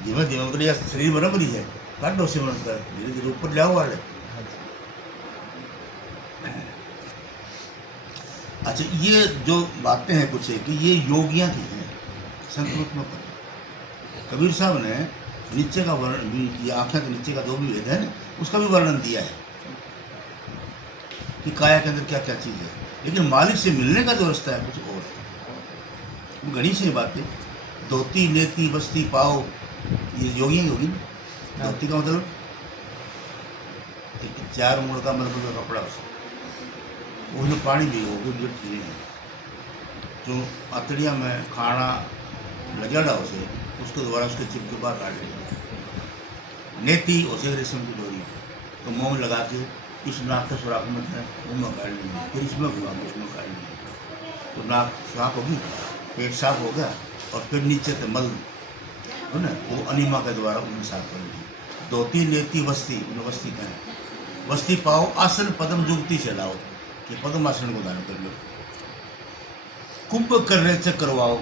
धीमे धीमे मतलब यह शरीर बन रही है, काटो सिमरन कर, धीरे धीरे ऊपर ले आओ वाले। अच्छा, ये जो बातें हैं कुछ है कि ये योगियां की हैं, संस्कृत में पढ़ी। कबीर साहब ने नीचे का वर्णन भी, ये आंखें के नीचे का जो भी वेद है ना, उसका भी वर्णन दिया है कि काया के अंदर क्या क्या चीज़ है, लेकिन मालिक से मिलने का जो रास्ता है कुछ और है। वो घनी सी बातें, धोती नेति बस्ती पाओ, ये योगी होगी ना। धोती का मतलब एक 4 मूल का मतलब का कपड़ा, उसमें पानी भी होगी, जो चीज़ें हैं जो अतड़िया में खाना लगेगा उसे, उसके द्वारा उसके चिप के बाहर काट लेंगे। नेति उसे रेशम की डोरी, तो मुँह में लगा के इस नाक का सुराख में है, मुँह में काट लेंगे, फिर इसमें हुआ उसमें काट लेंगे, तो नाक साफ होगी, पेट साफ होगा, और फिर नीचे से मल है ना, वो अनिमा के द्वारा उन्हें साफ कर लेंगे। धोती नेति वस्ती, उन्हें वस्ती कहें, वस्ती पाओ आसन पदम जुगती से लाओ, कि पद्म आसन को धारण कर लो। कुंभ करने से करवाओ,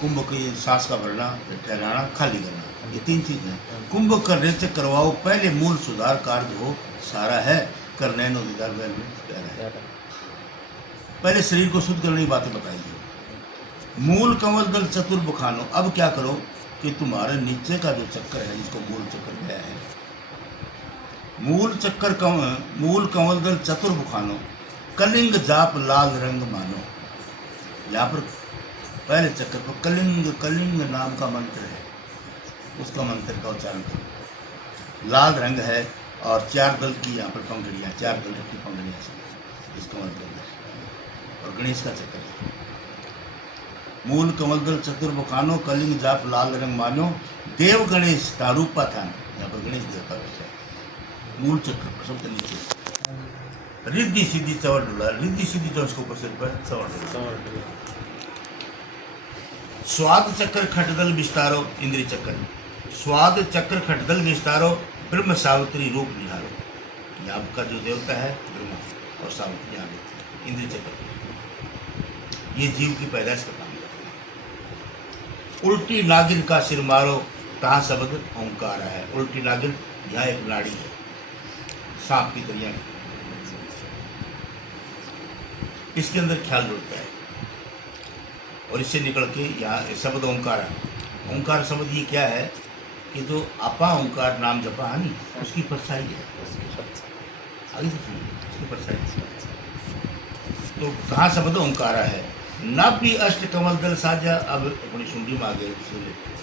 कुंभ की सांस का भरना, ठहराना, खाली करना, ये 3 चीज़ हैं। कुंभ करने से करवाओ, पहले मूल सुधार कार्य हो सारा है, करने नो दीदार बैल में प्यारा है। पहले शरीर को शुद्ध करने की बातें बताइए। मूल कमल दल चतुर बुखानो, अब क्या करो कि तुम्हारे नीचे का जो चक्कर है, जिसको मूल चक्कर गया है, मूल कमल दल चतुर बुखानो, कलिंग जाप लाल रंग मानो। यहाँ पर पहले चक्कर पर कलिंग नाम का मंत्र है, उसका मंत्र का उच्चारण करो। लाल रंग है और 4 दल की यहाँ पर पंखड़ियाँ, 4 दल की पंखड़ियाँ से, इसका मंत्र है। और गणेश का चक्कर है। मूल कमल दल चतुर बुखानो, कलिंग जाप लाल रंग मानो, देव गणेश तारूपा था, यहाँ पर गणेश देवता बैठा है। मूल चक्र पर सबसे नीचे रिद्धि सीधी चवर डुला, रिद्धि सीधी जो उसको ऊपर सिर पर चवर डुला। स्वाद चक्र खटदल विस्तारो, इंद्रिय चक्र, स्वाद चक्र खटदल विस्तारो, ब्रह्म सावित्री रूप निहारो। यहाँ का जो देवता है ब्रह्मा और सावित्री, यहाँ देते हैं इंद्रिय चक्र, ये जीव की पैदाइश का काम करते हैं। उल्टी नागिन का सिर मारो, कहाँ शब्द ओंकार है। उल्टी नागिन यहाँ एक नाड़ी है, सांप की तरह, इसके अंदर ख्याल जुड़ता है और इससे निकल के यहाँ शब्द ओंकार है। ओंकार शब्द ये क्या है कि जो आपा ओंकार नाम जपा है नहीं, उसकी परछाई है, आगे देखिए उसकी परछाई। तो कहाँ शब्द ओंकार है। नाभि अष्ट कमल दल साजा, अब अपनी सुंडी में आ गए,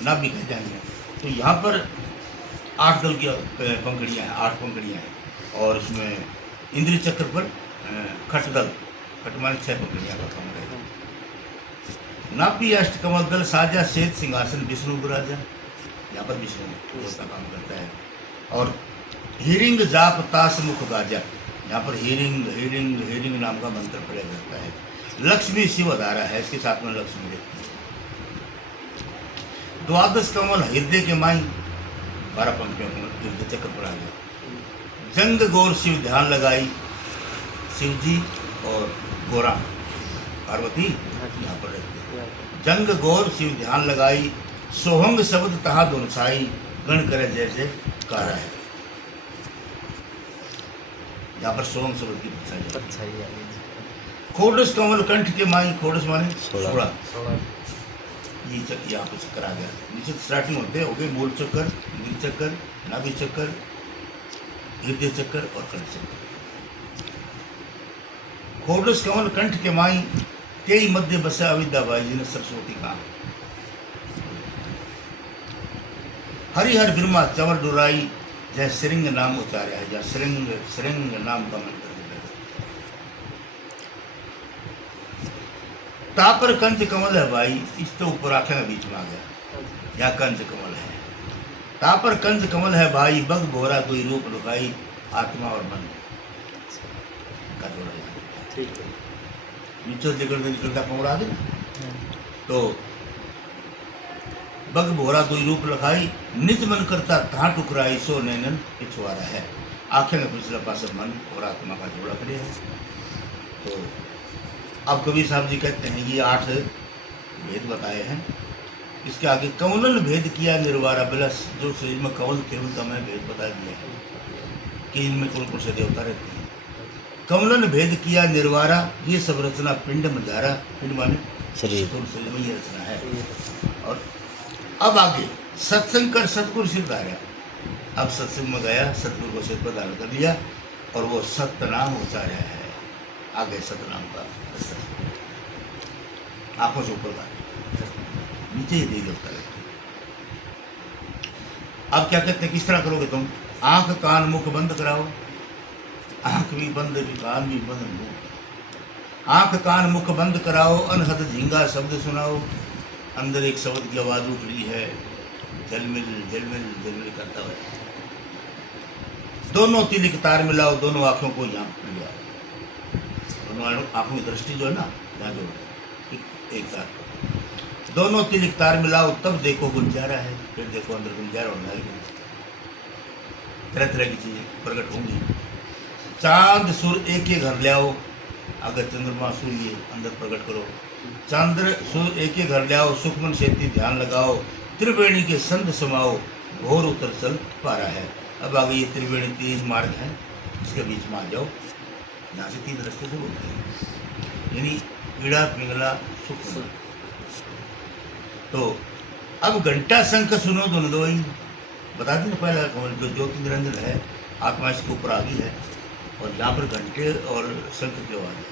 नाभि कहते हैं। तो यहाँ पर 8 दल की पंखड़ियाँ हैं, 8 पंखड़ियाँ हैं, और उसमें इंद्रिय चक्र पर खटदल, खट माने 6 पंखड़ियाँ का कमल है। नाभि अष्ट कमल दल साजा, श्वेत सिंहासन विष्णु विराजा, यहाँ पर विष्णु उसका काम करता है। और हीरिंग जाप तास मुख गाजा, यहाँ पर हीरिंग नाम का मंत्र पढ़ा जाता है। लक्ष्मी शिव धारा है, इसके साथ में लक्ष्मी रहती है। द्वादश कमल हृदय के माई, 12 पंक्तियों में हृदय चक्र पढ़ा गया। जंग गौर शिव ध्यान लगाई, शिव जी और गोरा पार्वती यहाँ पर रहते हैं। जंग गौर शिव ध्यान लगाई, सोहंग शब्द तहा दुनसाई, गण करे जैसे कारा है। यहाँ पर सोहंग शब्द की परछाई है। खोडस कमल कंठ के माई, खोडस माने 16, ये चक्कर यहाँ पर चक्कर आ गया। नीचे स्टार्टिंग होते हो गए मूल चक्कर, नील चक्कर, नाभि चक्कर, हृदय चक्कर और कंठ चक्कर। खोडस कमल कंठ के माई, तेई मध्य बसा अविद्या बाई, जिन्हें सरस्वती कहा। हरिहर बिरमा चवर डुराई, जय श्रृंग नाम उचार्या है, या श्रृंग नाम का मंत्र है। तापर कंच कमल है भाई, इस तो ऊपर आंखें में बीच में आ गया, या कंच कमल है। तापर कंच कमल है भाई, बग भोरा दुई रूप लुकाई, आत्मा और मन का जोड़ा है। नीचे निकलता कमरा दे, तो बग भोरा दुई रूप लखाई, निज मन करता कहाँ टुकराई, सो नैनन पिछवाड़ा है। आंखें में पिछला पास मन और आत्मा का जोड़ा करे है। तो अब कबीर साहब जी कहते हैं ये 8 भेद बताए हैं, इसके आगे कमलन भेद किया निर्वारा बिलस, जो शरीर में कवल थे उनका मैं भेद बता दिया है कि इनमें कौन कौन से देवता रहते हैं। कमलन भेद किया निर्वारा, ये सब रचना पिंड में धारा, पिंड माने शरीर में ये रचना है। और अब आगे सत्संग कर सतगुरु सिर धारा, अब सत्संग में गया, सतगुरु को सिर पर धारण कर लिया और वो सतनाम उचारा है। आगे सतनाम का आंखों से ऊपर का नीचे ही दे देवता है। अब क्या कहते हैं, किस तरह करोगे तुम? आंख कान मुख बंद कराओ, आंख भी बंद भी कान भी बंद, मुंह आंख कान मुख बंद कराओ, अनहद झींगा शब्द सुनाओ। अंदर एक शब्द की आवाज उठ रही है, झलमिल झलमिल झलमिल करता हुआ। दोनों तिलिक तार मिलाओ, दोनों आंखों को यहाँ लिया, दोनों आंखों की दृष्टि जो है ना यहाँ जो एक तार, दोनों तिलिक तार मिलाओ, तब देखो गुंजारा है। फिर देखो अंदर गुंजारा होना है, तरह तरह की चीजें प्रकट होंगी। चांद सुर एक ही घर ले आओ, अगर चंद्रमा सूर्य अंदर प्रकट करो। चंद्र सुर एक ही घर ले आओ, सुखमन शेती ध्यान लगाओ। त्रिवेणी के संध समाओ, घोर उतर चल पारा है। अब आगे ये त्रिवेणी 3 मार्ग हैं, इसके बीच में आ जाओ। यहाँ से 3 रास्ते से बोलते हैं, यानी पीड़ा पिंगला सुख। तो अब घंटा शंख सुनो दोनों दो ही बता दें। पहला कमल जो ज्योति निरंजन है, आत्मा इसके ऊपर आ गई है, और यहाँ पर घंटे और शंख की आवाज है।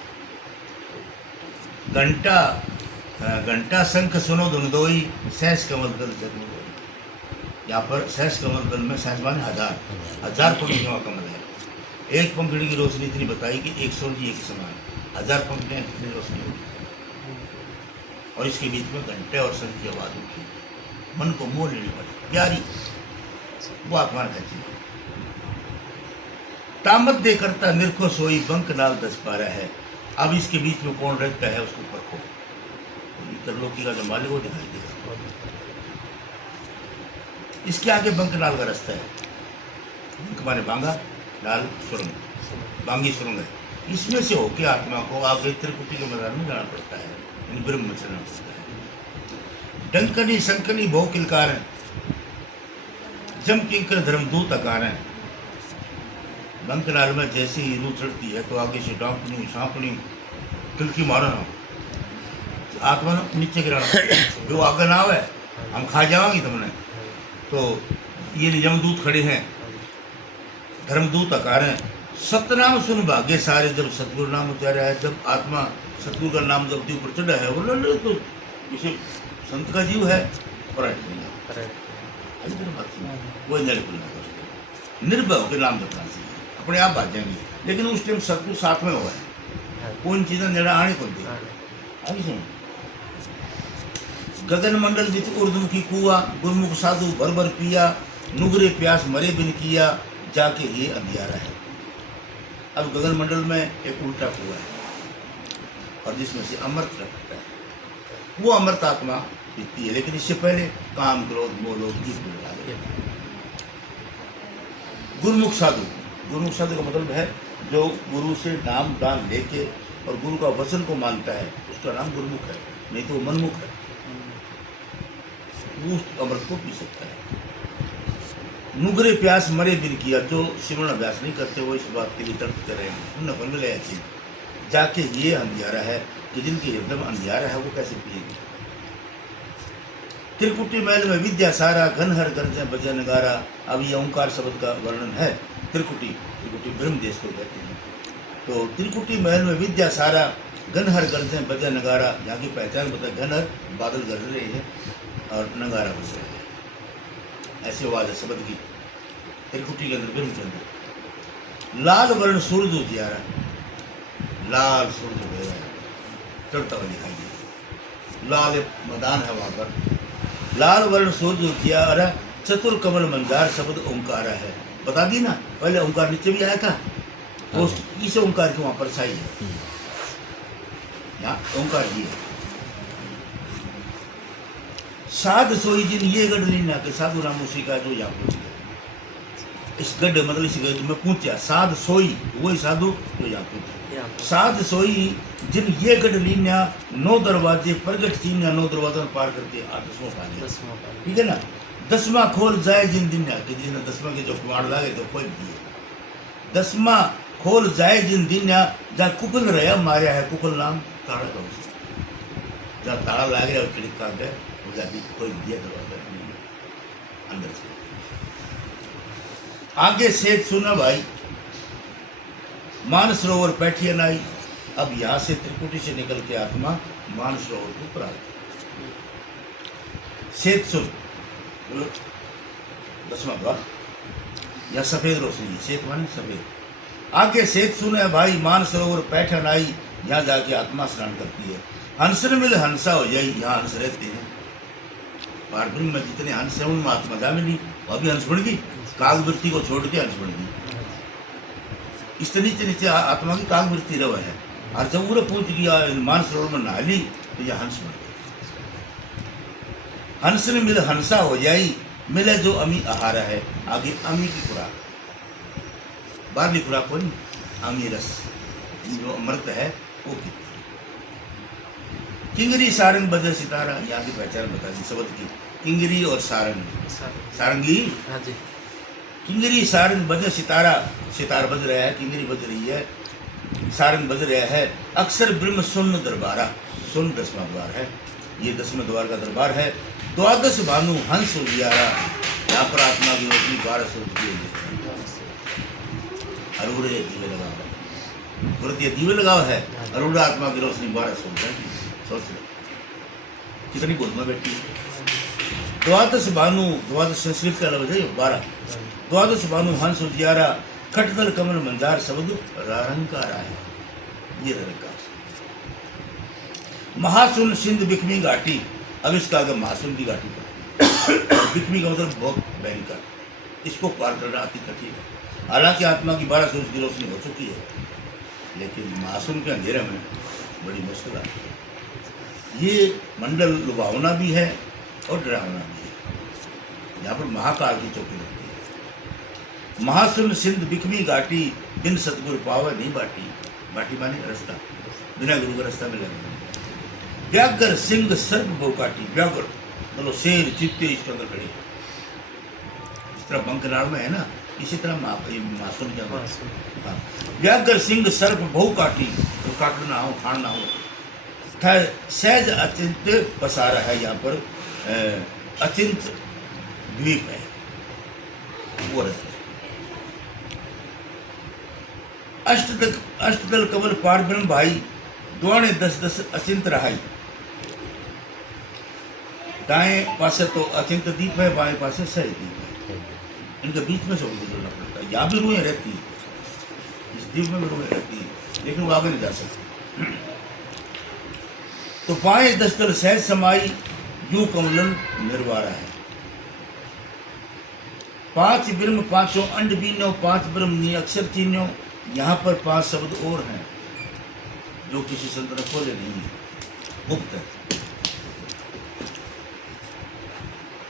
घंटा शंख सुनो दोनों दो ही, सहस कमल दल जगमग। यहाँ पर सहस कमल दल में सहस माने 1000 पंखुड़ियों का कमल है। एक पंखुड़ी की रोशनी इतनी बताई कि 1 सूर्य एक समान, 1000 पंखुड़ियाँ कितनी रोशनी होगी। और इसके बीच में घंटे और शंख की आवाज उठी, मन को मोह लेने वाली प्यारी, वो आत्मा कहती है। तामत दे करता निरखो सोई, बंक नाल 10 पारा है। अब इसके बीच में कौन रहता है उसको परखो, त्रिलोकी का जो मालिक वो दिखाई देगा। इसके आगे बंक नाल का रास्ता है। बंक माने बांगा, नाल सुरंग, बांगी सुरंग है। इसमें से होके आत्मा को आगे त्रिकुटी के मैदान में जाना पड़ता है, ब्रह्म में चलना पड़ता है। डंकनी संकनी बहु किलकार है, जम किंकर धर्मदूत अकार है। बंकनाल में जैसे ही रू चढ़ती है तो आगे से डांपनी सांपनी तिलकी मारना, आत्मा नीचे गिराना, जो आगे ना आवे हम खा जाएंगे तुमने। तो ये यमदूत खड़े हैं, धर्मदूत अकार हैं। सतनाम सुन भाग्य सारे, जब सतगुरु नाम उचारा है, जब आत्मा सतगुरु का नाम जब ऊपर चढ़ा है, बोलो तो इसे संत का जीव है, वो निर्भय होकर नाम जपना चाहिए, अपने आप बात जाएंगे। लेकिन उस टाइम सतगुरु साथ में हुआ है, कोई चीज़ें नेड़ा आने को दे। अभी सुनो, गगन मंडल बिच उर्दमुखी कुआ, गुरमुख साधु भर भर पिया, नुगरे प्यास मरे बिन किया, जाके ये अंधियारा है। अब गगन मंडल में एक उल्टा कुआ है, और जिसमें से अमृत रखता है, वो अमृत आत्मा पीती है। लेकिन इससे पहले काम क्रोध मोह लोभ गुरुमुख साधु, गुरुमुख साधु का मतलब है जो गुरु से नाम दान लेके और गुरु का वचन को मानता है, उसका नाम गुरुमुख है, नहीं तो मनमुख है, वो उस अमृत को पी सकता है। नुगरे प्यास मरे बिन किया, जो सिमरण अभ्यास नहीं करते वो इस बात के लिए तड़पते रहेंगे, उन मिले ऐसी जाके ये अंधियारा है कि जिनके हृदय में अंधियारा है वो कैसे पिएगी। त्रिकुटी महल में विद्या सारा, घन हर गर्जे बजे नगारा। अब ये ओंकार शब्द का वर्णन है। त्रिकुटी, त्रिकुटी ब्रह्म देश को कहते हैं। तो त्रिकुटी महल में विद्या सारा, घन हर गर्जे बजे नगारा। यहाँ की पहचान बताए, घन हर बादल गरज रहे हैं और नगारा बज रहे हैं, ऐसे आवाज है शब्द की त्रिकुटी के अंदर, ब्रह्म के अंदर। लाल वर्ण सूर्य उजियारा, लाल सूर्य गया चढ़ता हुआ दिखाई दे, लाल मैदान है वहाँ पर। लाल वर्ण सूर्य उजियारा, चतुर कमल मंजार, शब्द ओंकारा है। बता दी ना, पहले ओंकार नीचे भी आया था, तो इस ओंकार की वहाँ पर छाई है, यहाँ ओंकार ही है। साध सोई जिन ये गढ़ लीना के, साधु नाम उसी का जो यहाँ पहुँच गया। इस गढ़ मतलब इस गढ़ में पूछा, साध सोई वही साधु जो यहाँ पहुँचा। साध सोई जिन ये गढ़ लीन्या 9 दरवाजे प्रगट कीन्या 9 दरवाजा पार करके 10वां पा गया। ठीक है ना। 10वां खोल जाए जिन दिन्या कि जिसने 10वां के जो कुआड़ लागे तो खोल दिए। 10वां खोल जाए जिन दिन्या जहाँ कुकुल रहा मारिया है कुकुल नाम ताड़ा का उसे जहाँ ताड़ा लाग गया खिड़क का गए वो जाके खोल दिया दरवाजा अंदर से। आगे से सुना भाई मानसरोवर पैठियन आई। अब यहाँ से त्रिकुटी से निकल के आत्मा मानसरोवर को प्राप्त सेत सुन 10वां द्वार या सफेद रोशनी सेत माने सफेद। आगे सेत सुन है भाई मानसरोवर पैठन आई। यहाँ जाके आत्मा स्नान करती है। हंसन मिल हंसा हो जाए। यहाँ हंस रहते हैं पार ब्रह्म में जितने हंस है उनमें आत्मा जा मिली। अभी हंस बढ़ गई कागवृत्ति को छोड़ के हंस बढ़ गई। इस नीचे नीचे आत्मा की कागवृत्ति रवा है और जब वो पूछ गया मानसरोवर में नहा ली तो यह हंस बन गया। हंस ने मिल हंसा हो जाई मिले जो अमी आहार है। आगे अमी की खुराक बाहरली खुराक को नहीं अमी रस जो अमृत है वो की। किंगरी सारंग बजे सितारा। यहाँ की पहचान बता दी शब्द की किंगरी और सारंग सारंगी किंगरी सारंग बजे सितारा। सितार बज रहा है किंगरी बज रही है सारंग बज रहा है। अक्सर ब्रह्म सुन्न दरबारा। सुन्न 10वां द्वार है ये 10वें द्वार का दरबार है। 12 भानु हंस उजियारा। यहाँ पर आत्मा की रोशनी 12 सूरज की अरूढ़ दीवे लगाओ तुरंत ये दीवे लगाओ है। अरूढ़ आत्मा की रोशनी 12 सूरज है। सोच लो कितनी गोद में बैठी है। 12 भानु 12 संस्कृत का लफ्ज है 12। 12 भानु हंस उजियारा खटदल कमल मंदार शब्द रंकार है। ये रंकार महासुन सिंध बिकमी घाटी। अब इसका अगर महासुन की घाटी पर बिकमी का मतलब बहुत भयंकर। इसको पार करना अति कठिन है। हालांकि आत्मा की 12 सूरज की रोशनी हो चुकी है लेकिन महासुन के अंधेरे में बड़ी मुश्किल आती है। ये मंडल लुभावना भी है और डरावना भी है। यहाँ पर महाकाल की चौकी लगती है। महासुन सिंध बिकमी घाटी बिन सतगुरु पावे नहीं बाटी। बाटी माने रास्ता बिना गुरु का रास्ता मिलेगा। व्याघ्र सिंह सर्प बहुकाटी। व्याघ्र मतलब शेर चित्ते इसके अंदर खड़े इस तरह बंकनाड़ में है ना इसी तरह मासूम क्या हाँ। व्याघ्र सिंह सर्प बहुकाटी तो काटना हो खाना हो सहज अचिंत पसारा है। यहाँ पर अचिंत द्वीप है वो रहते अष्टदल कमल पार ब्रह्म भाई द्वाणे 10 अचिंत रहाई। दाएं पासे तो अचिंत द्वीप है बाएं पासे सहज द्वीप है। इनके बीच में से गुजरना पड़ता है। यहाँ भी रूहें रहती है इस द्वीप में भी रूहें रहती है लेकिन वो आगे नहीं जा सकती। तो बाएं 10 दल सहज समाई यूं कमलन निर्वारा है। 5 ब्रह्म 5 अंड बीनो 5 ब्रह्म नी अक्षर चीन्यो। यहाँ पर 5 शब्द और हैं जो किसी संत ने खोले नहीं है गुप्त है।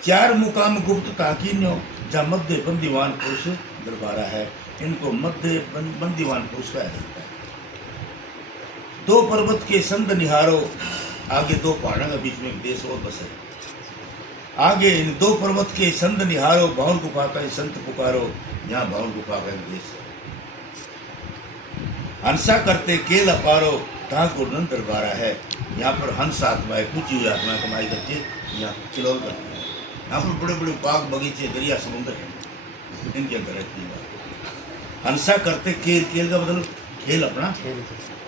4 मुकाम गुप्त ताकीन्यो जहाँ मध्य बंदीवान पुरुष दरबारा है। इनको मध्य बंदीवान पुरुष कहा जाता है। 2 पर्वत के संत निहारो। आगे 2 पहाड़ों के बीच में एक देश और बसे। आगे इन 2 पर्वत के संत निहारो भवन गुफा का संत पुकारो। यहाँ भवन गुफा का एक देश है। हंसा करते केल अपारो तहाँ गुरनंद दरबारा है। यहाँ पर हंस आत्मा है कुछ हुई आत्मा कमाई करके यहाँ चिलौल करते हैं। यहाँ पर बड़े बड़े बाग बगीचे दरिया समुद्र हैं इनके अंदर रहती है। हंसा करते केल केल का मतलब खेल अपना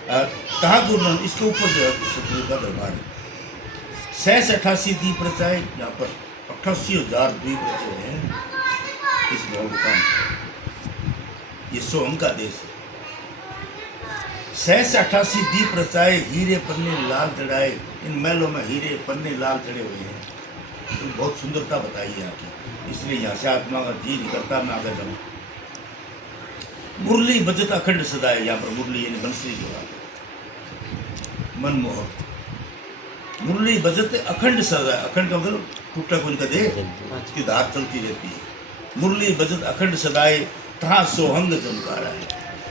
तहाँ गुरनंद इसके ऊपर जो है सतगुरु का दरबार है। 88 दीप रचाए। यहाँ पर 88,000 दीप रचे हैं इस भगवान में। ये सोहम का देश है। 88 दीप रचाए हीरे पन्ने लाल चढ़ाए। इन महलों में हीरे पन्ने लाल चढ़े हुए हैं। तो बहुत सुंदरता बताई है आपकी इसलिए यहाँ से आत्मा का जी निकलता मैं आगे जाऊँ। मुरली बजत अखंड सदाए। यहाँ पर मुरली यानी बंसरी जो है मनमोहक। मुरली बजत अखंड सदाए। अखंड का मतलब टूटा कोई कदे उसकी धार चलती रहती है। मुरली बजत अखंड सदाए तहाँ सोहंग जमकारा है।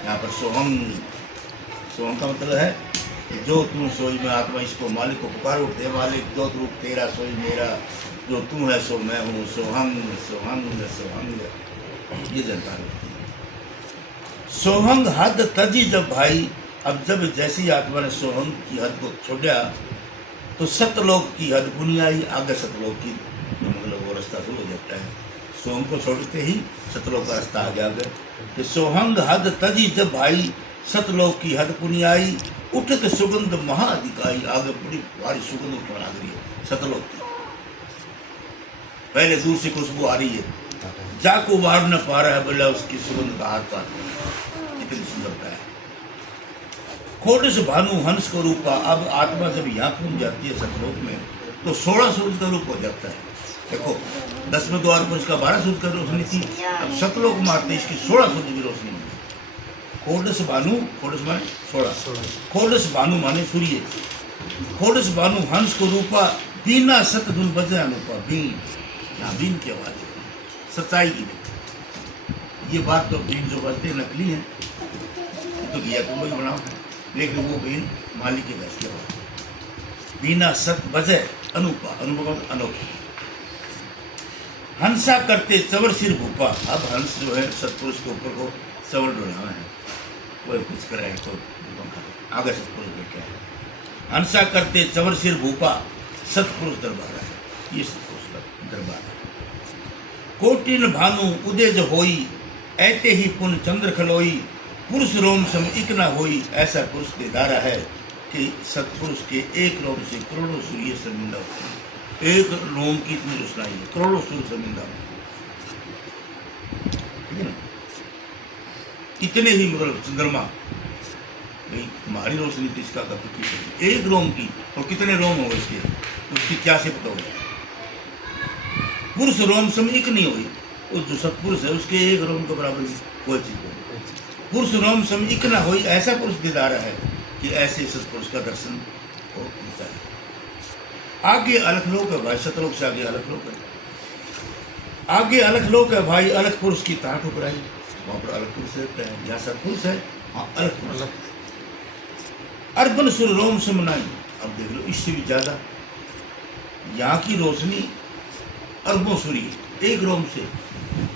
यहाँ पर सोहंग सोहंग का मतलब है कि जो तू सोई में आत्मा, इसको मालिक को पुकार उठते, मालिक जो रूप तेरा सोई मेरा, जो तू है सो मैं हूँ, सोहंग सोहंग सोहंग, ये जानकारी होती है। सोहंग हद तजी जब भाई, अब जब जैसी आत्मा ने सोहंग की हद को छोड़ा तो सतलोक की हद बुनी आई, आगे सतलोक की मतलब वो रास्ता शुरू हो जाता है। सोहंग को छोड़ते ही सतलोक का रास्ता आ गया। कि सोहंग हद तजी जब भाई, सतलोक की हद पुनी आई, उठत सुगंध महाअधिकारी, आगे बड़ी भारी सुगंध उठने लग रही है सतलोक की। पहले दूर से खुशबू आ रही है, जाको बाहर न पा रहा है, बोला उसकी सुगंध का हाथ पार, इतनी सुंदरता है। खोडस भानु हंस का रूपा, अब आत्मा जब यहाँ पहुंच जाती है सतलोक में तो 16 सूरज का रूप हो जाता है। देखो 10वें द्वार पर इसका 12 सूरज का रोशनी थी, अब सतलोक में आते इसकी 16 सूरज की रोशनी है। खोडस भानु, खोडस माने 16, खोडस भानु माने सूर्य, खोडस भानु हंस को रूपा, बीना सतधुन बजे अनुपा, बीन, यहाँ बीन की आवाज है, सच्चाई की नहीं। ये बात तो बीन जो बजते नकली है, तो किया तुम लोग बनाओ, लेकिन वो बीन मालिक की बज की आवाज। बीना सत बजे अनुपा, अनुपा अनोखी, हंसा करते चवर सिर भूपा, अब हंस जो है सतपुरुष के ऊपर को चवर डोला है, कोई कुछ करे कोई आगे सतपुरुष बैठा है। हंसा करते चवर सिर भूपा, सतपुरुष दरबार है, ये सतपुरुष का दरबार है। कोटिन भानु उदय जो होई, ऐते ही पुन चंद्र खलोई, पुरुष रोम सम इक न होई, ऐसा पुरुष देदारा है कि सतपुरुष के एक रोम से करोड़ों सूर्य शर्मिंदा होते हैं। एक रोम की इतनी रोशनाई है, करोड़ों सूर्य शर्मिंदा, ठीक है ना। इतने ही मतलब चंद्रमा, भाई हमारी रोशनी तो इसका कभी एक रोम की, और कितने रोम हो इसके, उसकी क्या से पता होगा। पुरुष रोम सम एक नहीं हुई, उस जो सतपुरुष है उसके एक रोम के बराबर कोई चीज नहीं। पुरुष रोम सम एक ना हुई, ऐसा पुरुष दीदारा है कि ऐसे सतपुरुष का दर्शन हो मिलता है। आगे अलखलोक है भाई, सतलोक से आगे अलखलोक है, आगे अलखलोक है भाई, अलख पुरुष की ताह ठुकराई, वहाँ पर अलग पुरुष रहता है, यहाँ सतपुरुष है, वहाँ अलग पुरुष। अर्बन सुर रोम से मनाई, अब देख लो इससे भी ज्यादा यहाँ की रोशनी अरबों सूर्य, एक रोम से,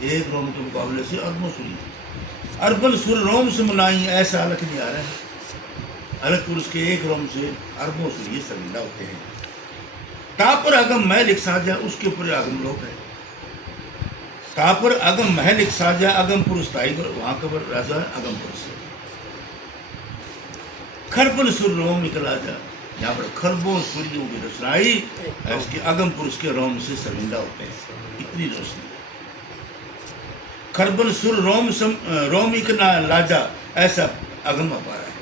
एक रोम के मुकाबले से अरबों सूर्य। अर्बन सुर रोम से मनाई, ऐसा अलग नहीं आ रहा है, अलग पुरुष के एक रोम से अरबों सूर्य शर्मिंदा होते हैं। तापर अगम महल एक साजा, उसके ऊपर अगम लोक है। तापर अगम महल एक साजा, अगम पुरुष ताई, वहां का राजा है अगम पुरुष। खरबन सुर रोम निकला जा, यहाँ पर खरबों सूर्यों की रोशनाई इसके अगम पुरुष के रोम से शर्मिंदा होते हैं, इतनी रोशनी। खरबन सुर रोम सम रोम इकना लाजा, ऐसा अगम अपारा है,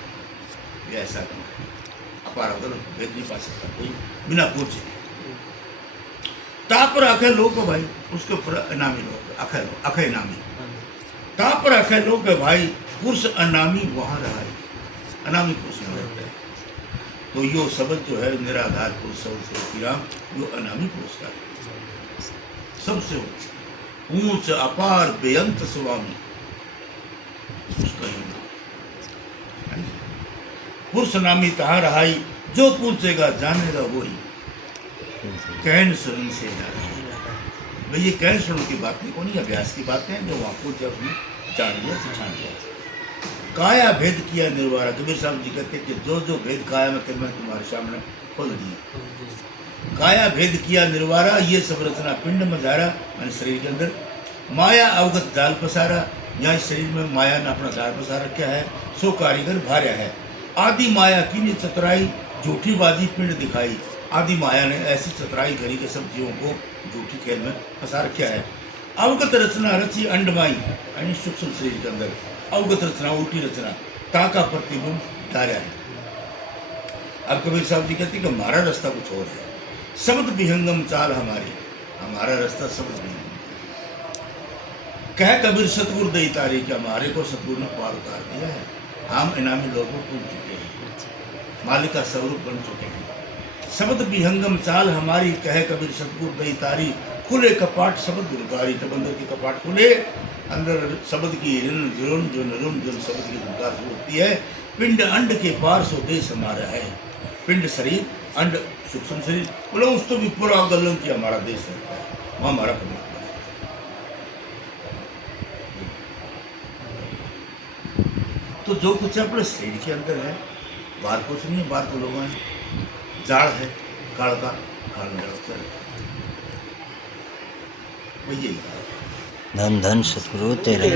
ये ऐसा अगम है, अपारा मतलब भेद नहीं पा सकता कोई बिना पूछे। तापर अखय लोक है भाई, उसके ऊपर अनामी लोक, अखय लोक, अखय नामी। तापर अखय लोक है भाई, पुरुष अनामी वहाँ रहा है, अनामी पुरुष में रहता है। तो यो शब्द जो है निराधार पुरुष सबसे राम, यो अनामी पुरुष का सबसे ऊंच अपार बेअंत स्वामी, उसका ही नाम पुरुष नामी तहा रहाई, जो पूछेगा जानेगा वही, कहन सुन से भाई ये कहन सुन की बात नहीं, कौन अभ्यास की बातें हैं, जो वहाँ पूछा उसने जान लिया तो छान लिया। काया भेद किया निर्वारा, कबीर साहब जी कहते कि जो जो भेद काया में मैं तुम्हारे सामने खोल दिया। काया भेद किया निर्वारा, ये सब रचना पिंड में धारा, मैंने शरीर के अंदर माया अवगत जाल पसारा, यहाँ शरीर में माया ने अपना जाल पसार रखा है, सो कारीगर भार्या है। आदि माया की ने चतुराई, झूठी बाजी पिंड दिखाई, आदि माया ने ऐसी चतुराई करी के सब जीवों को झूठी खेल में फंसा रखा है। अवगत रचना रची अंडमाई, यानी सूक्ष्म शरीर के अंदर अवगत रचना, उल्टी रचना, ताका प्रतिबिंब धारा है। अब कबीर साहब जी कहते कि हमारा रास्ता कुछ और है, शब्द विहंगम चाल हमारी, हमारा रास्ता शब्द विहंगम। कह कबीर सतगुरु दई तारी, कि हमारे को सतगुरु ने पार उतार दिया है, हम इनामी लोगों को चुके हैं, मालिक का स्वरूप बन चुके हैं। शब्द विहंगम चाल हमारी, कह कबीर सतगुरु दई तारी, खुले कपाट शब्द दुर्गारी, तब अंदर के कपाट खुले, अंदर शब्द की रिन जुन जुन रुन जुन शब्द की दुर्गा शुरू होती है। पिंड अंड के पार सो देश हमारा है, पिंड शरीर अंड सूक्ष्म शरीर, बोले उस तो भी पूरा गलन की हमारा देश रहता है, वहाँ हमारा परमात्मा है। तो जो कुछ अपने शरीर के अंदर है, बाहर कुछ नहीं है, बाहर तो लोग हैं, जाड़ है, काल का काल है, वही यही धन धन सतगुरु तेरे